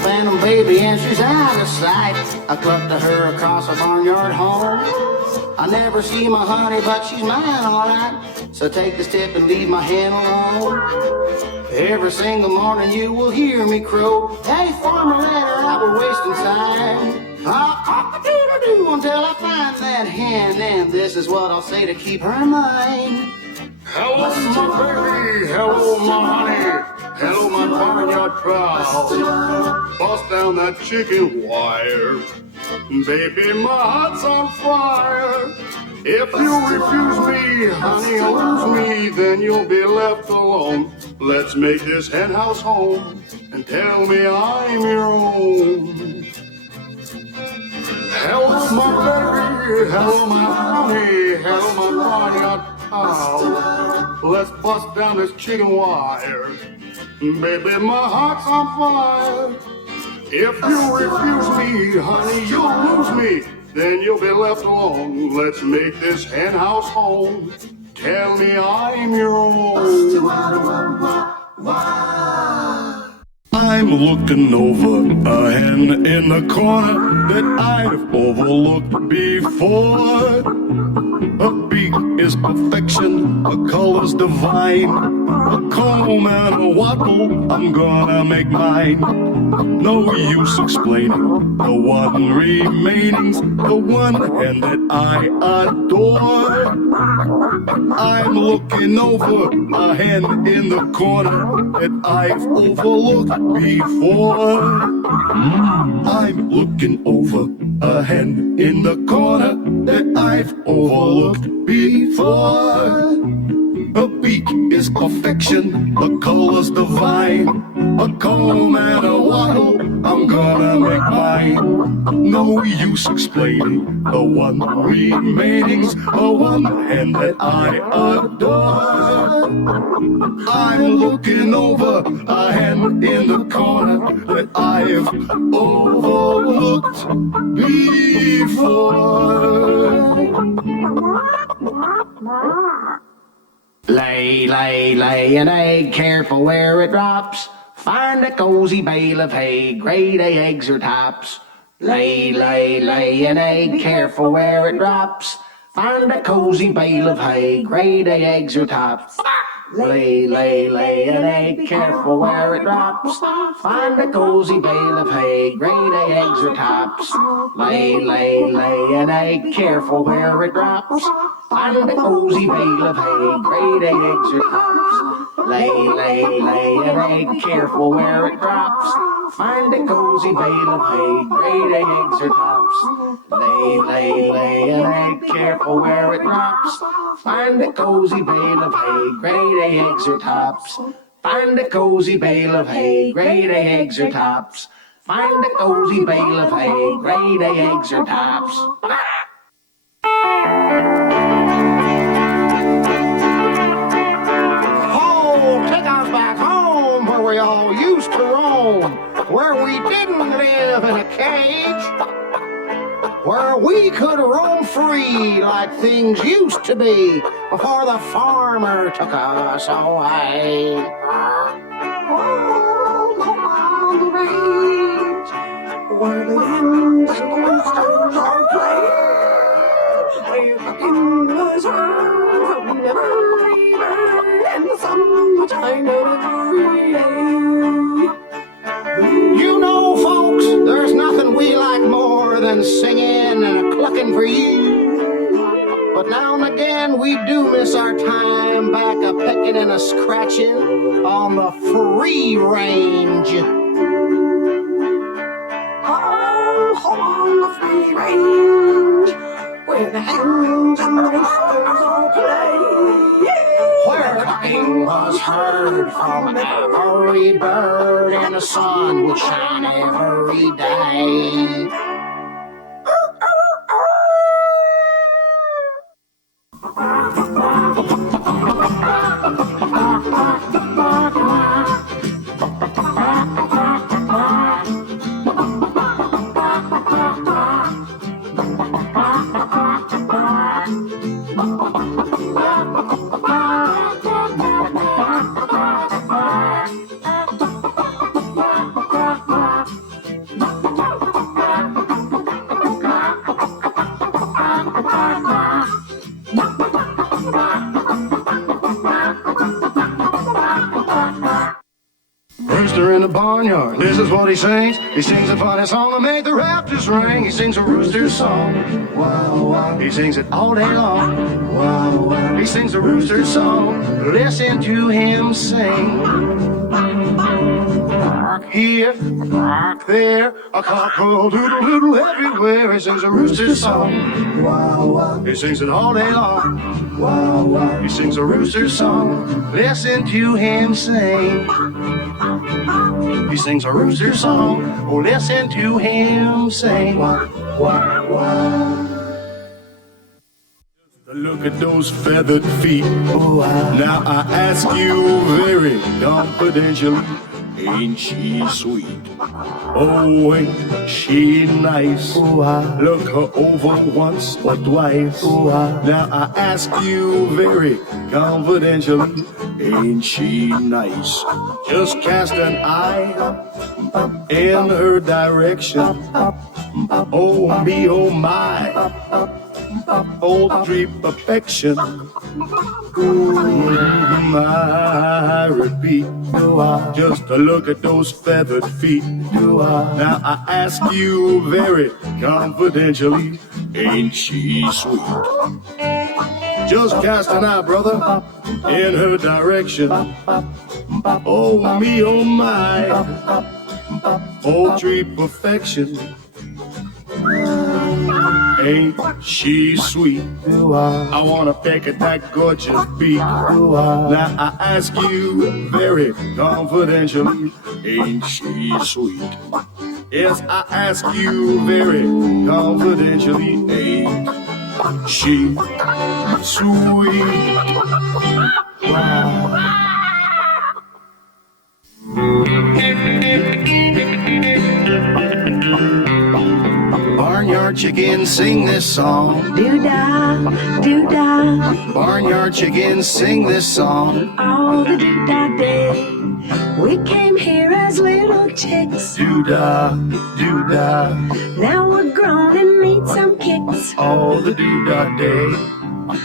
Phantom baby and she's out of sight. I clucked to her across a barnyard home. I never see my honey, but she's mine alright. So take this tip and leave my hen alone. Every single morning you will hear me crow, hey farmer Leonard, we're wasting time. I'll cock-a-doodle-doo until I find that hen, and this is what I'll say to keep her mine. Hello, my baby. Hello, my honey. Hello, my barnyard pal. Bust down that chicken wire. Baby, my heart's on fire. If you refuse me, honey, lose me, then you'll be left alone. Let's make this hen house home and tell me I'm your own. Hello, my baby. Hello, my honey. Hello, my barnyard pal. Let's bust down this chicken wire. Baby, my heart's on fire. If you refuse me, honey, you'll lose me. Then you'll be left alone. Let's make this hen house home. Tell me I'm your own. I'm looking over a hen in the corner that I've overlooked before. A beak is perfection, a color's divine. A comb and a wattle, I'm gonna make mine. No use explaining the one remaining's the one hen that I adore. I'm looking over a hen in the corner that I've overlooked before. I'm looking over a hen in the corner that I've overlooked before. A beak is perfection, a color's divine. A comb and a wattle, I'm gonna make mine. No use explaining the one remaining's the one hen that I adore. I'm looking over a hen in the corner that I've overlooked before. Lay an egg, careful where it drops. Find a cozy bale of hay, grade A eggs or tops. Lay an egg, careful where it drops. Find a cozy bale of hay, grade A eggs or tops. Lay an egg, careful where it drops. Find a cozy bale of hay, grade A eggs or tops. Lay an egg, careful where it drops. Find a cozy bale of hay, grade A eggs or tops. Lay an egg, careful where it drops. Find a cozy bale of hay, grade A eggs or tops. Lay an egg, careful where it drops. Find a cozy bale of hay, grade A eggs or tops. Find a cozy bale of hay, grade A eggs or tops. Find a cozy bale of hay, grade A eggs or tops. We all used to roam, where we didn't live in a cage, where we could roam free like things used to be before the farmer took us away. Home on the range, where the hens and roosters are playing, where in the sun never even, and the sunshine every day. You know, folks, there's nothing we like more than singing and clucking for you. But now and again we do miss our time back a pecking and a scratching on the free range. Oh, on the free range, where the hens and the roosters all play. Yeah. where clapping was heard from every bird, and the sun would shine every day. Rooster in the barnyard, this is what he sings. He sings a funny song to make the rafters ring. He sings a rooster's song, wow, wow. He sings it all day long, wow, wow. He sings a rooster's song, listen to him sing. Bark here, bark there, a cock-a-doodle-doodle everywhere. He sings a rooster's song, wow, wow. He sings it all day long, wow, wow. He sings a rooster's song, listen to him sing. He sings a rooster song, oh listen to him sing. Wah, wah, wah. Look at those feathered feet. Now I ask you very confidentially, ain't she sweet? Oh, ain't she nice? Look her over once or twice. Now I ask you very confidentially, ain't she nice? Just cast an eye in her direction. Oh me, oh my, poultry perfection. I repeat, just to look at those feathered feet. Now I ask you very confidentially, ain't she sweet? Just cast an eye, brother, in her direction. Oh me, oh my, poultry perfection. Ain't she sweet? I wanna peck at that gorgeous beak. Now I ask you very confidentially, ain't she sweet? Yes, I ask you very confidentially, ain't she sweet? Wow. Barnyard chickens sing this song. Doo-dah, doo-dah. Barnyard chickens sing this song. All the doo-dah day. We came here as little chicks. Doo-dah, doo-dah. Now we're grown and need some kicks. All the doo-dah day.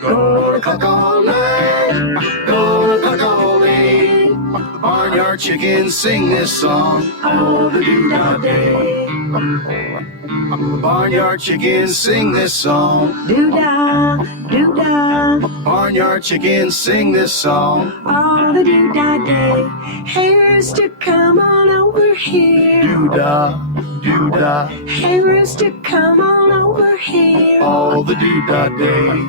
Gonna cook all night, gonna cook all day. The barnyard chickens sing this song. All the doo-dah day. The barnyard chickens sing this song. Doo-dah, doo-dah. Barnyard chickens sing this song. All the doo-dah day. Hey, rooster, come on over here. Doo-dah, doo-dah. Hey, rooster, come on over here. All the doo-dah day.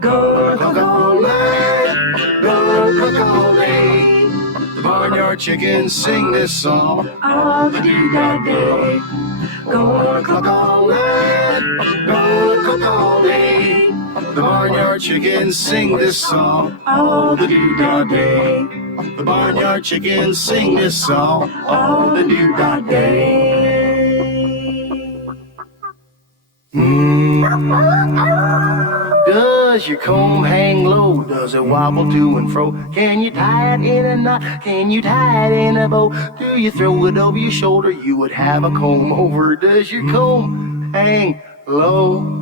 Gonna Cook all night, gonna cook all day. The barnyard chickens sing this song. all the doo-dah day. Gonna cook all night, gonna cook all day. The barnyard chickens sing this song all the doo-dah day. The barnyard chickens sing this song all the doo-dah day. Does your comb hang low? Does it wobble to and fro? Can you tie it in a knot? Can you tie it in a bow? Do you throw it over your shoulder? You would have a comb over. Does your comb hang low?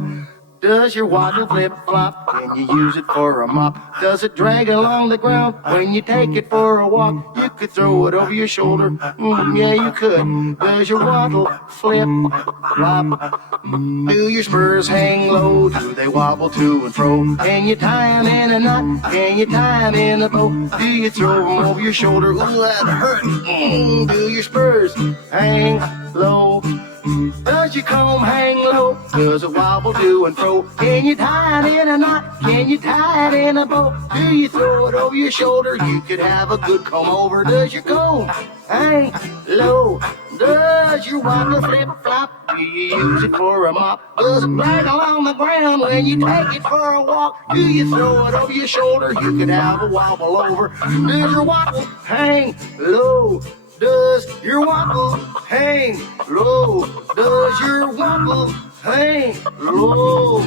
Does your wattle flip-flop? Can you use it for a mop? Does it drag along the ground when you take it for a walk? You could throw it over your shoulder. Yeah, you could. Does your wattle flip-flop? Do your spurs hang low? Do they wobble to and fro? Can you tie them in a knot? Can you tie them in a bow? Do you throw them over your shoulder? Ooh, that hurt. Do your spurs hang low? Does your comb hang low? Does it wobble to and fro? Can you tie it in a knot? Can you tie it in a bow? Do you throw it over your shoulder? You could have a good comb over. Does your comb hang low? Does your wobble flip flop? Do you use it for a mop? Does it drag along the ground when you take it for a walk? Do you throw it over your shoulder? You could have a wobble over. Does your wobble hang low? Does your wobble hang low? Does your wobble hang low?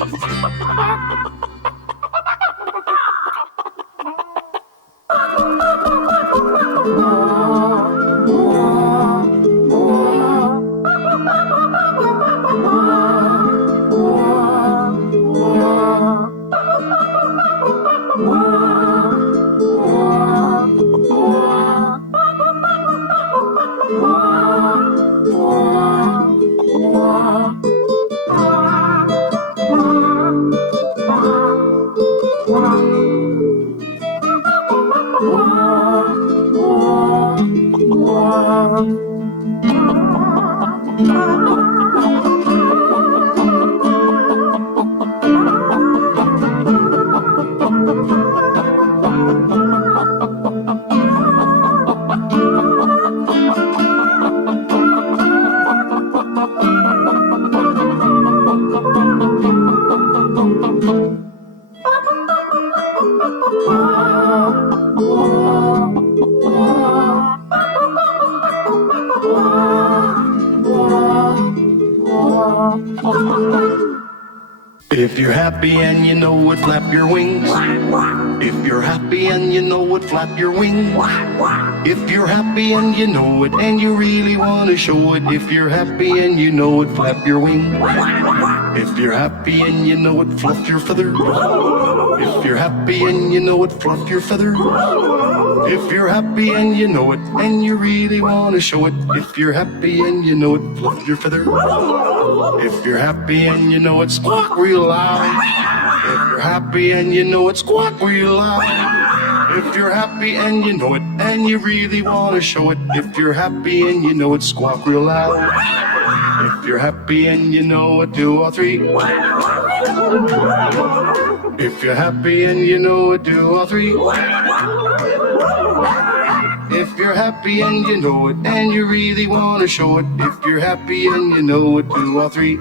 If you're happy and you know it, flap your wings. If you're happy and you know it, flap your wings. If you're happy and you know it, and you really want to show it. If you're happy and you know it, flap your wings. If you're happy and you know it, fluff your feather. If you're happy and you know it, fluff your feather. If you're happy and you know it, and you really want to show it. If you're happy and you know it, fluff your feather. If you're happy and you know it, squawk real loud. If you're happy and you know it, squawk real loud. If you're happy and you know it, and you really want to show it. If you're happy and you know it, squawk real loud. If you're happy and you know it, 2 or 3. If you're happy and you know it, 2 or 3. If you're happy and you know it, and you really want to show it. If you're happy and you know it, 2 or 3.